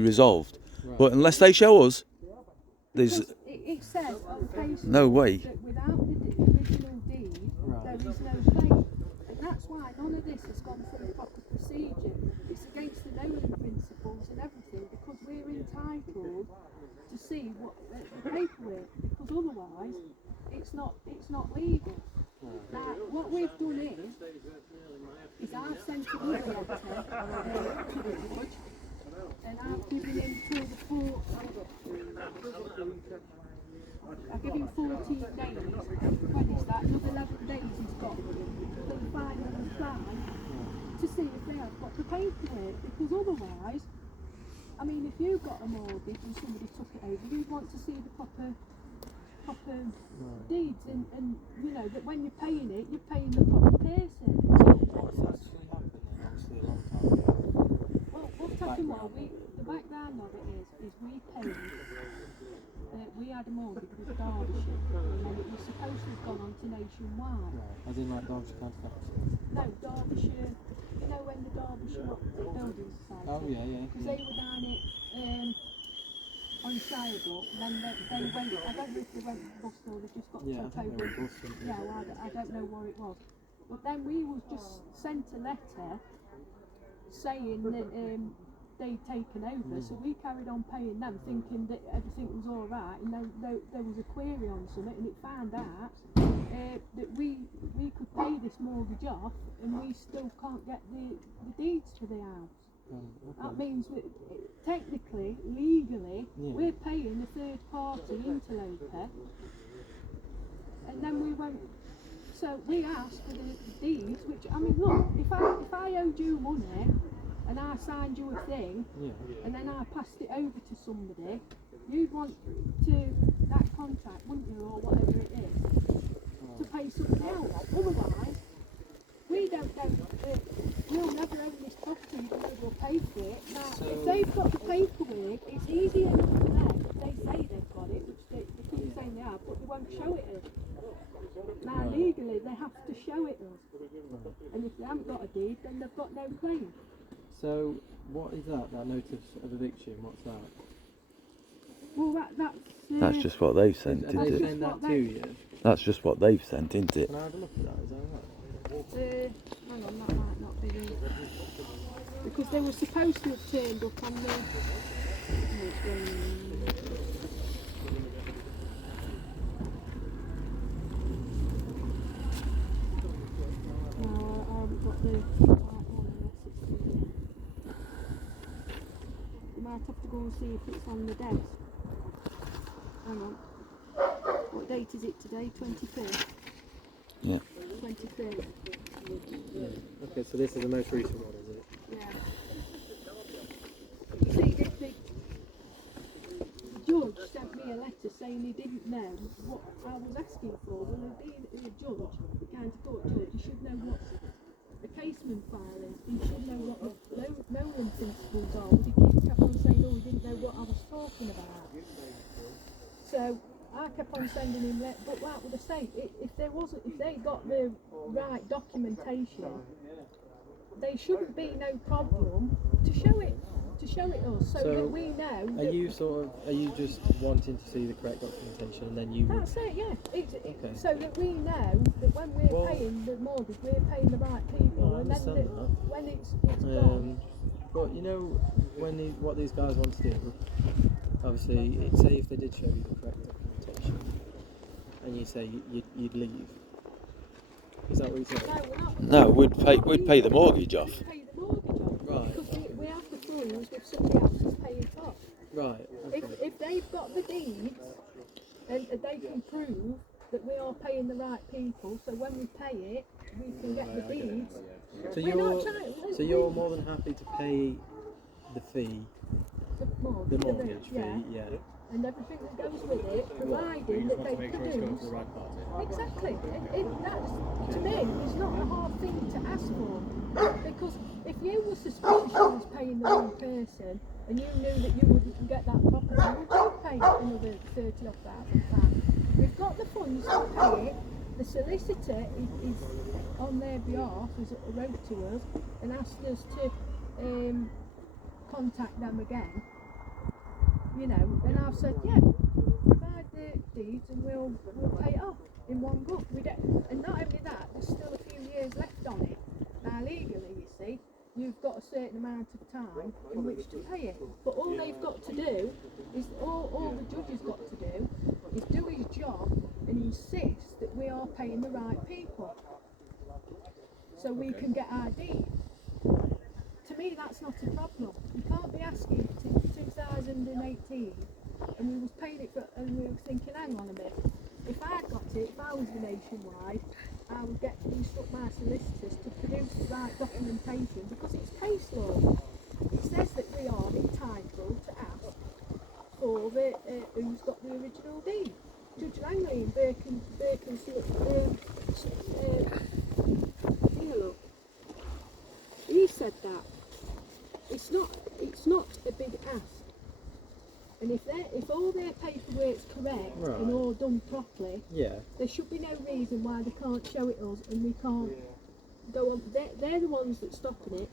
resolved. Right. But unless they show us, there's it says on page no way that without the original deed, there is no claim. And that's why none of this has gone through proper procedure. It's against the knowing principles and everything, because we're entitled to see what the paperwork, because otherwise it's not legal. Now what we've done is I've sent a letter to the judge, and I've given him I've given him 14 days. When is that? Another 11 days he's got for the final reply to see if they have got the paperwork, because otherwise, I mean, if you got a mortgage and somebody took it over, you'd want to see the proper deeds, and you know that when you're paying it, you're paying the proper person. What's actually happened then? Obviously a long time ago. Well, what's happened was, the background of it is we paid, we had a mortgage with Derbyshire, and then it was supposed to have gone on to Nationwide. Right, as in like Derbyshire County Council? No, Derbyshire, you know when the Derbyshire Building Society? Oh yeah. Because they were down at on Shirebrook, and then they went, I don't know if they went to bus or they just got took over. Yeah, well, I don't know what it was. But then we was just sent a letter saying that they'd taken over, so we carried on paying them, thinking that everything was all right, and there was a query on something, and it found out that we could pay this mortgage off, and we still can't get the deeds for the house. Okay. That means that technically, legally, we're paying a third party interloper, and then we went. So we asked for the deeds, which, I mean, look, if I owed you money and I signed you a thing, and then I passed it over to somebody, you'd want that contract, wouldn't you, or whatever it is, to pay somebody else. Otherwise, we don't know, we'll never own this property, even though we'll pay for it. Now, if they've got the paperwork, it's easy enough for them. They say they've got it, which they keep saying they have, but they won't show it us. Now, legally, they have to show it us. And if they haven't got a deed, then they've got no claim. So, what is that notice of eviction? What's that? Well, that's just what they've sent, Have they isn't sent it? that to you? That's just what they've sent, isn't it? Can I have a look at that? Is that right? Hang on, that might not be the... Because they were supposed to have turned up on the... No, I haven't got the right one unless it's in here. You might have to go and see if it's on the desk. Hang on. What date is it today? 25th? Yeah. 23rd. Okay, so this is the most recent one, is it? Yeah. You see, the judge sent me a letter saying he didn't know what I was asking for. Well, being a judge, the county court judge, you should know what the casement file is. You should know what the Nolan principles are. But he kept on saying, oh, he didn't know what I was talking about. So I kept on sending him letters, but like with I say, if they got the right documentation, there shouldn't be no problem to show it us, so that we know. Are you just wanting to see the correct documentation, and then you? That's it, yeah. Okay. So that we know that when we're paying the mortgage, we're paying the right people, and then when it's gone. But you know, what these guys want to do, obviously, say if they did show you the correct documentation, and you say you'd leave. Is that what you said? No, we'd pay the mortgage off. Pay the mortgage off. Right. Because we have the funds if somebody else is paying it off. Right. Okay. If they've got the deeds and they can prove that we are paying the right people, so when we pay it, we can get the deeds. So you're more than happy to pay the fee, the mortgage fee, yeah. And everything that goes with it, providing that they produce. Exactly. That's, to me, it's not a hard thing to ask for. Because if you were suspicious you was paying the wrong person, and you knew that you wouldn't get that property, would you pay another £30,000? We've got the funds to pay it. The solicitor is on their behalf, has wrote to us and asked us to contact them again you know, and I've said, yeah, provide the deeds and we'll pay it off in one go. We don't, and not only that, there's still a few years left on it. Now legally, you see, you've got a certain amount of time in which to pay it. But all they've got to do is, all the judge has got to do is do his job and insist that we are paying the right people, so we can get our deed. To me, that's not a problem. You can't be asking for 2018 and we was paying it for, and we were thinking, hang on a minute, if I'd got it, if I was the Nationwide, I would get to instruct my solicitors to produce the right documentation, because it's case law. It says that we are entitled to ask for the who's got the original deed. Judge Langley in Birken's look, he said that it's not a big ask, and if all their paperwork's correct and all done properly, there should be no reason why they can't show it us and we can't go on. They're the ones that's stopping it.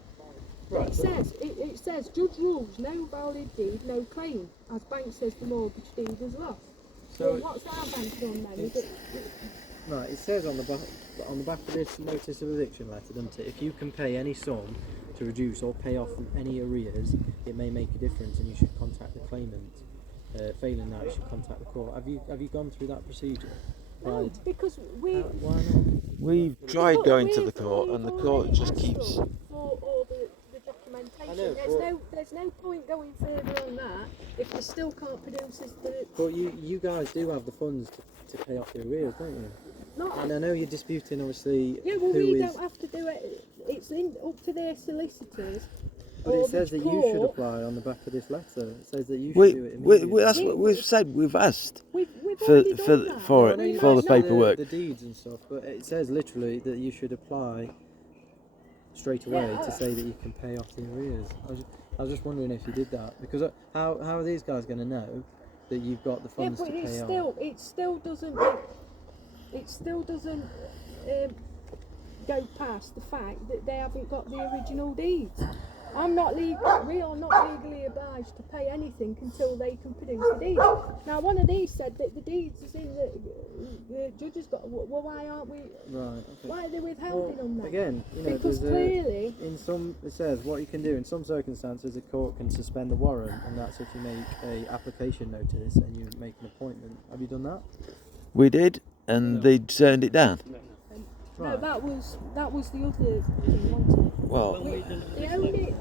Right. It says judge rules no valid deed, no claim, as bank says the mortgage deed is lost. So what's our bank done then? Right, it says on the back of this notice of eviction letter, doesn't it? If you can pay any sum to reduce or pay off any arrears, it may make a difference, and you should contact the claimant. Failing that, you should contact the court. Have you gone through that procedure? No, because why not? We've tried going to the court, and the court just keeps. For all the documentation, there's no point going further on that if they still can't produce this. But you guys do have the funds to pay off the arrears, don't you? And I know you're disputing, obviously. Yeah, well, we don't have to do it. It's up to their solicitors. But it says that you should apply on the back of this letter. It says that you should do it immediately. That's what we've said. We've asked we've for the paperwork. The deeds and stuff, but it says literally that you should apply straight away to say that you can pay off the arrears. I was just wondering if you did that, because how are these guys going to know that you've got the funds to pay off? It still doesn't go past the fact that they haven't got the original deeds. We are not legally obliged to pay anything until they can produce the deeds. Now, one of these said that the deeds is in the judge has got. Well, why aren't we? Right. Okay. Why are they withholding on that? Again, because clearly, it says what you can do in some circumstances. A court can suspend the warrant, and that's if you make a application notice and you make an appointment. Have you done that? We did, and they turned it down. No, that was the other thing, wasn't it? Well, the only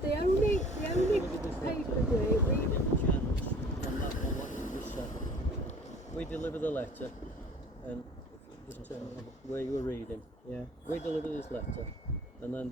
paperwork we deliver the letter, and just turn where you were reading. Yeah. We deliver this letter, and then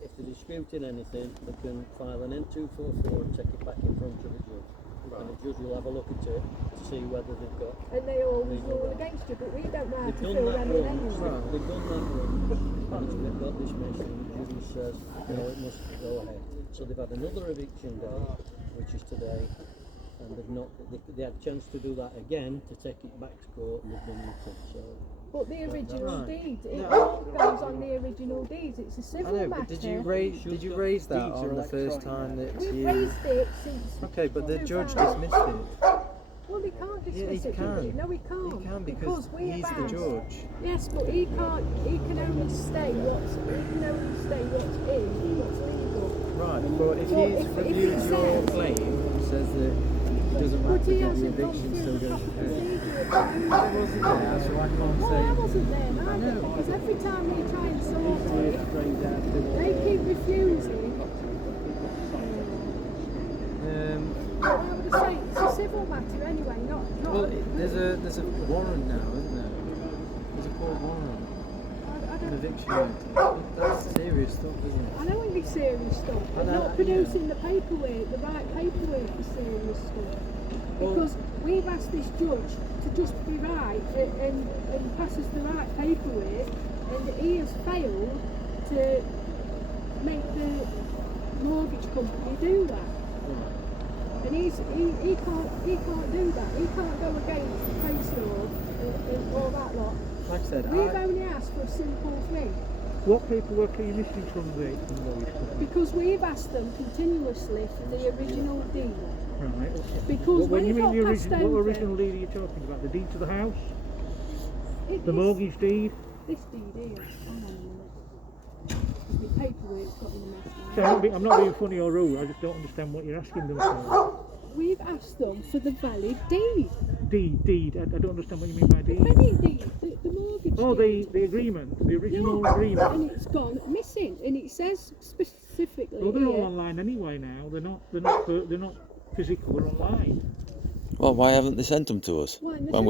if they're disputing anything, they can file an N244 and take it back in front of the judge. And the judge will have a look at it to see whether they've got. And they always rule against you, but we don't know how to fill them in anyway. We've done that one, and it's got dismissed, and the judge says, it must go ahead. So they've had another eviction day, which is today, and they had a chance to do that again to take it back to court, and they've done nothing. So. But the original deeds, it all goes on the original deeds. It's a civil matter. But did you raise that on the first time that We've raised it since. Okay, but the judge dismissed it. Well, he can't dismiss it. Can. No, he can't. He can because he's the judge. Yes, but he can't. He can only stay what's legal. Right, but if he's reviewed your claim and says that it doesn't matter that the eviction still goes ahead. I wasn't there, so I can't say. I wasn't there neither, because every time we try and sort it, they keep refusing. I would say it's a civil matter anyway, not. Well, there's a warrant now, isn't there? There's a court warrant. An eviction notice. That's serious stuff, isn't it? I know it'd be serious stuff, but not producing the paperwork, the right paperwork is serious stuff. Because we've asked this judge to just be right and pass us the right paperwork, and he has failed to make the mortgage company do that. And he can't do that. He can't go against the case law and all that lot. Like I said, we've only asked for a simple thing. What paperwork are you missing from the mortgage company? Because we've asked them continuously for the original deed. Right. Because But when when you it mean got the passed original, what over, original deed are you talking about? The deed to the house? it, The mortgage deed? this deed here, hang on a minute. The paperwork's got in a mess now. So I'm not being funny or rude, I just don't understand what you're asking them for. We've asked them for the valid deed. Deed, I don't understand what you mean by The deed. credit deed, the mortgage Oh, deed. the agreement, the original Yeah, agreement. and it's gone missing, and it says specifically Well, they're all here. online anyway now. They're not physical. They're online. Well, why haven't they sent them to us? Why, and they When